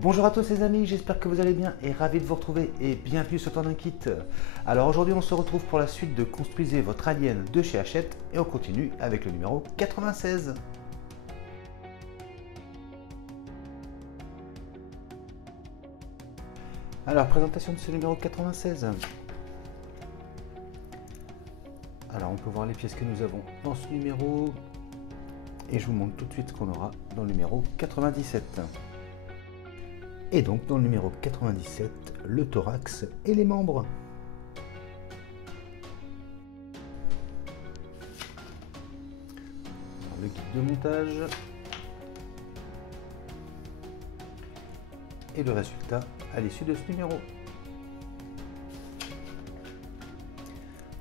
Bonjour à tous les amis, j'espère que vous allez bien et ravi de vous retrouver et bienvenue sur Ton Kit. Alors aujourd'hui on se retrouve pour la suite de Construisez votre alien de chez Hachette et on continue avec le numéro 96. Alors présentation de ce numéro 96. Alors on peut voir les pièces que nous avons dans ce numéro et je vous montre tout de suite ce qu'on aura dans le numéro 97. Et donc dans le numéro 97, le thorax et les membres. Alors, le guide de montage. Et le résultat à l'issue de ce numéro.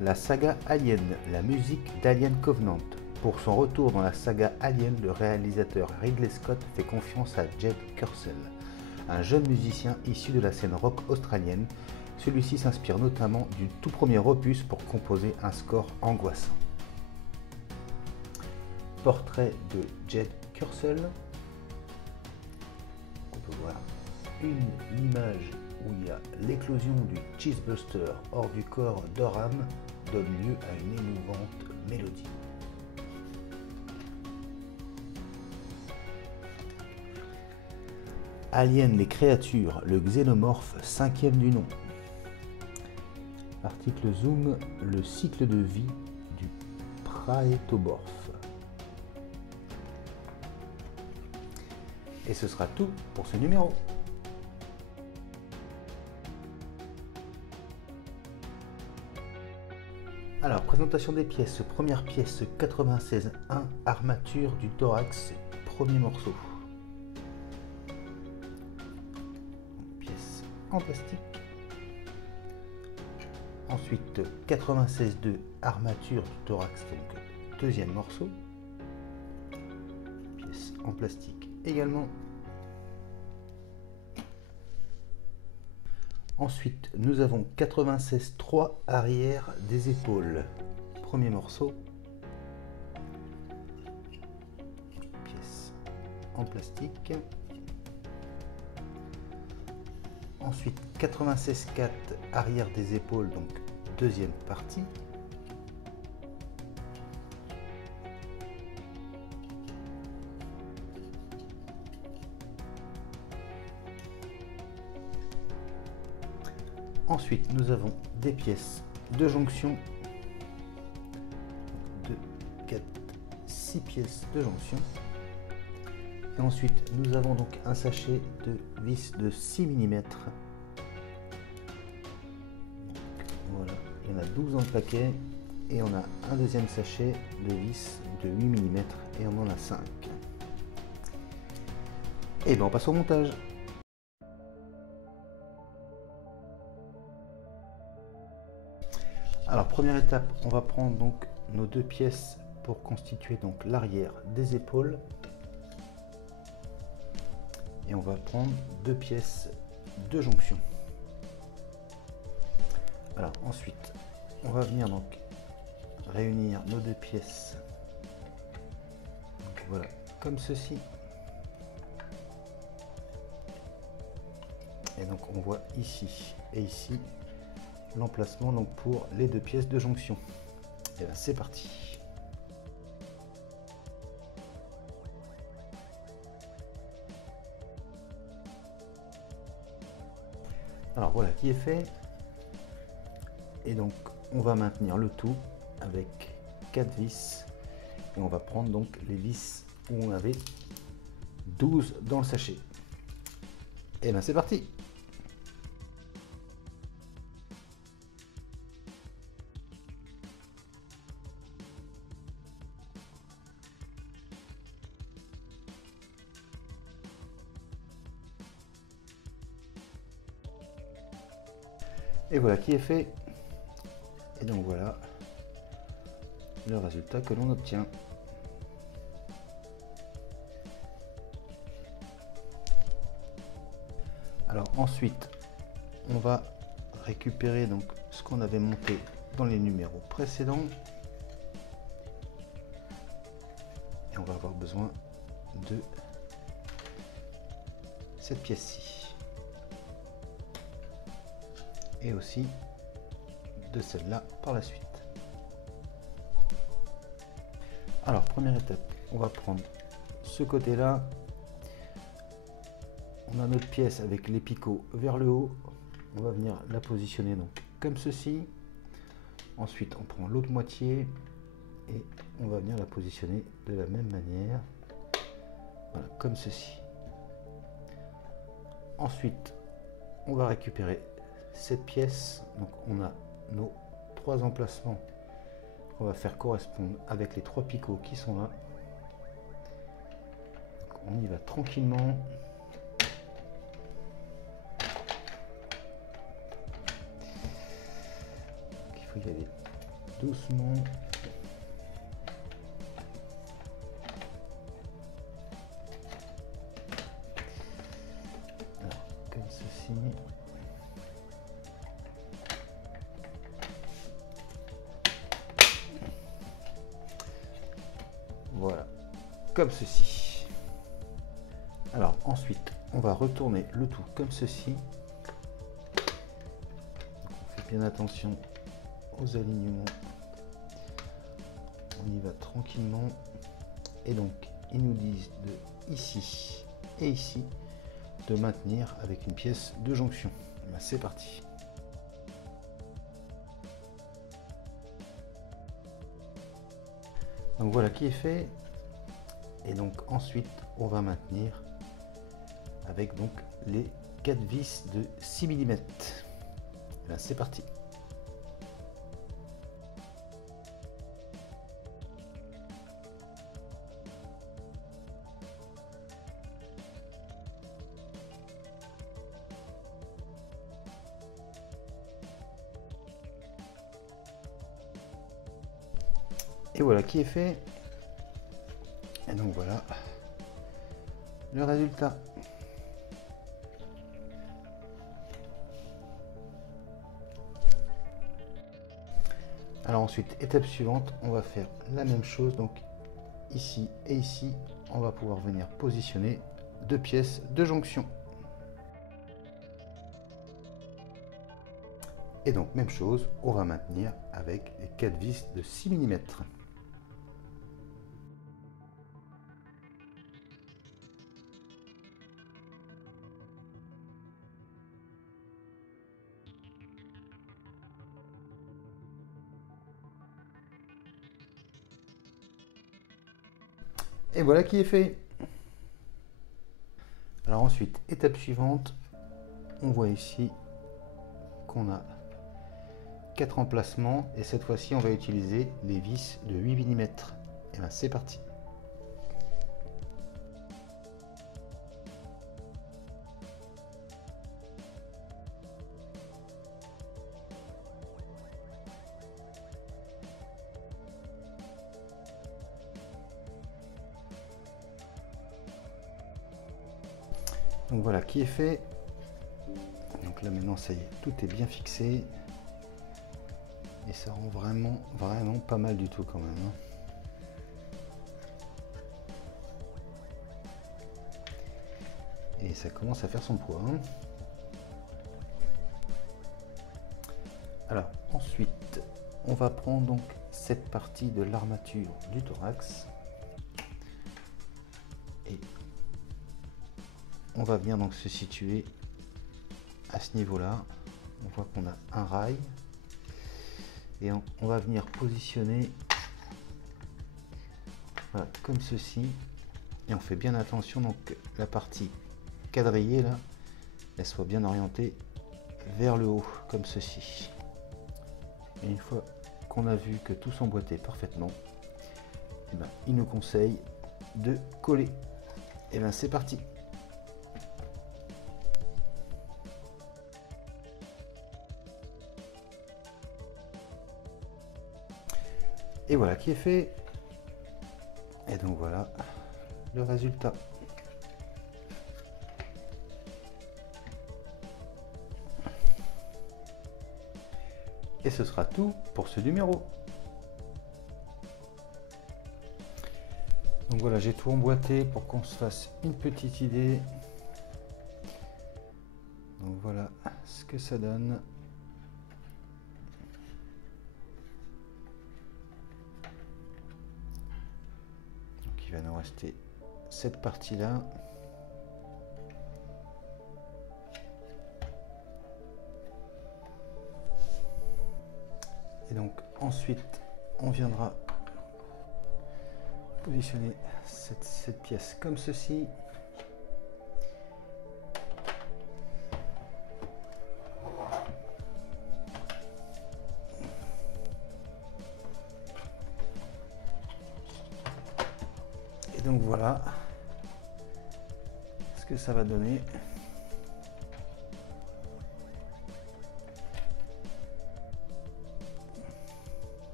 La saga Alien, la musique d'Alien Covenant. Pour son retour dans la saga Alien, le réalisateur Ridley Scott fait confiance à Jed Kersel, un jeune musicien issu de la scène rock australienne. Celui-ci s'inspire notamment du tout premier opus pour composer un score angoissant. Portrait de Jed Kersel. On peut voir une image où il y a l'éclosion du Cheesebuster hors du corps d'Oram donne lieu à une émouvante mélodie. Alien les créatures, le xénomorphe 5e du nom. Article Zoom, le cycle de vie du praetomorphe. Et ce sera tout pour ce numéro. Alors, présentation des pièces. Première pièce 96-1, armature du thorax, premier morceau. Pièce en plastique. Ensuite 96-2, armature du thorax, donc deuxième morceau. Pièce en plastique également. Ensuite, nous avons 96-3, arrière des épaules. Premier morceau. Pièce en plastique. Ensuite, 96-4, arrière des épaules, donc deuxième partie. Ensuite, nous avons des pièces de jonction. 2, 4, 6 pièces de jonction. Et ensuite, nous avons donc un sachet de vis de 6 mm. Voilà, il y en a 12 en paquet. Et on a un deuxième sachet de vis de 8 mm et on en a 5. Et bien on passe au montage. Alors première étape, on va prendre donc nos deux pièces pour constituer donc l'arrière des épaules. Et on va prendre deux pièces de jonction. Alors ensuite, on va venir donc réunir nos deux pièces. Donc, voilà, comme ceci. Et donc on voit ici et ici l'emplacement donc pour les deux pièces de jonction. Et bien c'est parti. Alors voilà qui est fait. Et donc on va maintenir le tout avec 4 vis. Et on va prendre donc les vis où on avait 12 dans le sachet. Et bien c'est parti. Et voilà qui est fait. Et donc voilà le résultat que l'on obtient. Alors ensuite, on va récupérer donc ce qu'on avait monté dans les numéros précédents. Et on va avoir besoin de cette pièce-ci. Et aussi de celle-là par la suite. Alors, première étape, on va prendre ce côté-là. On a notre pièce avec les picots vers le haut. On va venir la positionner donc comme ceci. Ensuite, on prend l'autre moitié et on va venir la positionner de la même manière. Voilà, comme ceci. Ensuite, on va récupérer cette pièce. Donc, on a nos 3 emplacements qu'on va faire correspondre avec les 3 picots qui sont là. Donc, on y va tranquillement. Il faut y aller doucement. Alors, comme ceci. Voilà, comme ceci. Alors ensuite, on va retourner le tout comme ceci. Donc, on fait bien attention aux alignements. On y va tranquillement. Et donc, ils nous disent de ici et ici de maintenir avec une pièce de jonction. Ben, c'est parti. Donc voilà qui est fait. Et donc ensuite on va maintenir avec donc les 4 vis de 6 mm. Là c'est parti. Et voilà qui est fait. Et donc voilà le résultat. Alors ensuite, étape suivante, on va faire la même chose. Donc ici et ici, on va pouvoir venir positionner 2 pièces de jonction. Et donc même chose, on va maintenir avec les 4 vis de 6 mm. Et voilà qui est fait. Alors ensuite, étape suivante, on voit ici qu'on a 4 emplacements et cette fois-ci on va utiliser les vis de 8 mm. Et bien c'est parti. Donc voilà qui est fait. Donc là maintenant ça y est, tout est bien fixé. Et ça rend vraiment pas mal du tout quand même. Hein. Et ça commence à faire son poids. Hein. Alors ensuite, on va prendre donc cette partie de l'armature du thorax. Et on va bien donc se situer à ce niveau-là. On voit qu'on a un rail. Et on va venir positionner voilà, comme ceci. Et on fait bien attention donc la partie quadrillée là, elle soit bien orientée vers le haut comme ceci. Et une fois qu'on a vu que tout s'emboîtait parfaitement, et ben, il nous conseille de coller. Et bien c'est parti. Et voilà qui est fait. Et donc voilà le résultat. Et ce sera tout pour ce numéro. Donc voilà, j'ai tout emboîté pour qu'on se fasse une petite idée. que ça donne. Donc il va nous rester cette partie-là. Et donc ensuite on viendra positionner cette pièce comme ceci. Et donc voilà ce que ça va donner.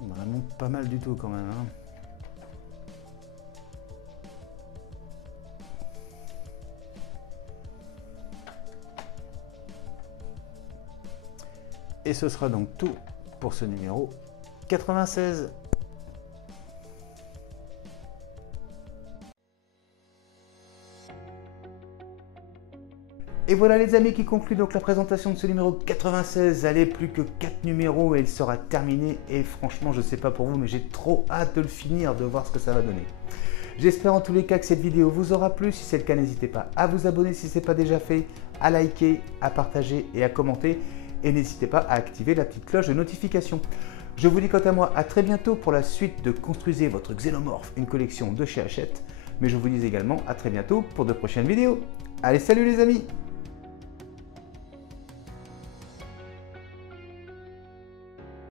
Vraiment pas mal du tout quand même, hein. Et ce sera donc tout pour ce numéro 96. Et voilà les amis qui conclut donc la présentation de ce numéro 96. Allez, plus que 4 numéros et il sera terminé. Et franchement, je sais pas pour vous, mais j'ai trop hâte de le finir, de voir ce que ça va donner. J'espère en tous les cas que cette vidéo vous aura plu. Si c'est le cas, n'hésitez pas à vous abonner si ce n'est pas déjà fait, à liker, à partager et à commenter. Et n'hésitez pas à activer la petite cloche de notification. Je vous dis quant à moi à très bientôt pour la suite de Construisez votre Xénomorphe, une collection de chez Hachette. Mais je vous dis également à très bientôt pour de prochaines vidéos. Allez, salut les amis!